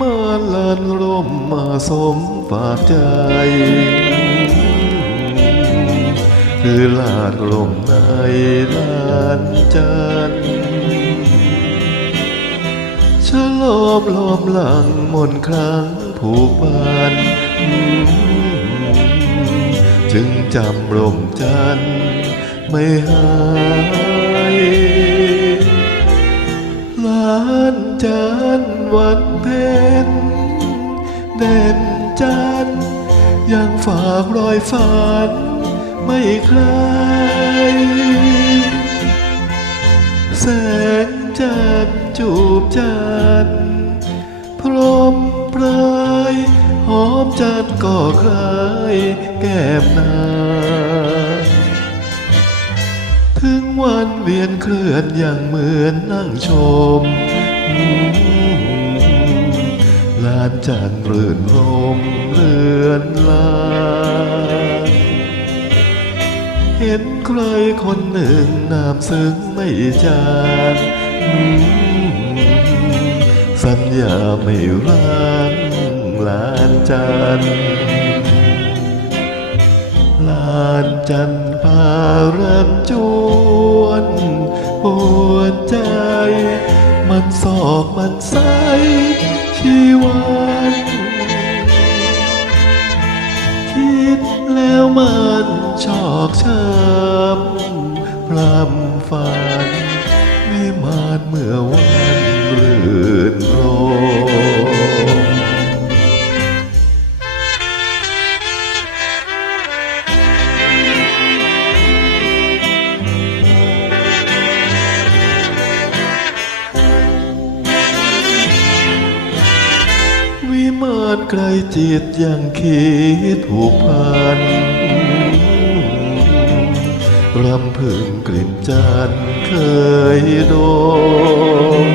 มาลานลมมาสมฝากใจ คือลาดลมในลานจันทร์ฉลมลมหลังมนครั้งผูกพัน จึงจำลมจันไม่หาย เด่นจันยังฝากรอยฝันไม่คลายแสงจันจูบจันพรมปลายหอมจันก็คลายแก้มนางถึงวันเวียนเคลื่อนอย่างเหมือนนั่งชม ลานจันทร์รื่นรมเลือนลางเห็นใครคนหนึ่งนามซึ้งไม่จางสัญญาไม่รังลานจันทร์ลานจันทร์พารันจวนปวดใจ มันสอกมันใส ชีวันคิดแล้วมันชอกช้ำพรำฝันวิมานเมื่อวันานไกลจิตยังคิดผูกพันรำพึงกลิ่นจันเคยโดน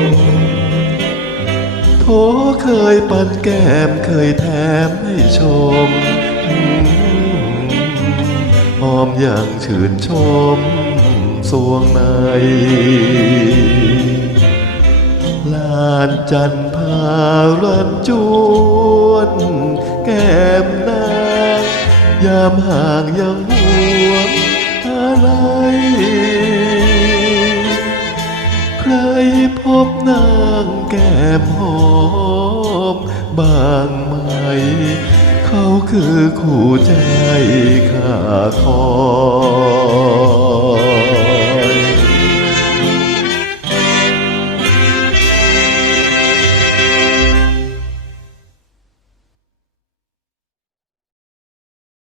โทเคยปันแก้มเคยแถมให้ชมหอมอย่างชื่นชมสวงใน ลานจันพารันจวนแก้มนางยามห่างยังห่วงอะไร ใครพบนางแก้มหอมบางไหม เขาคือคู่ใจข้าคอ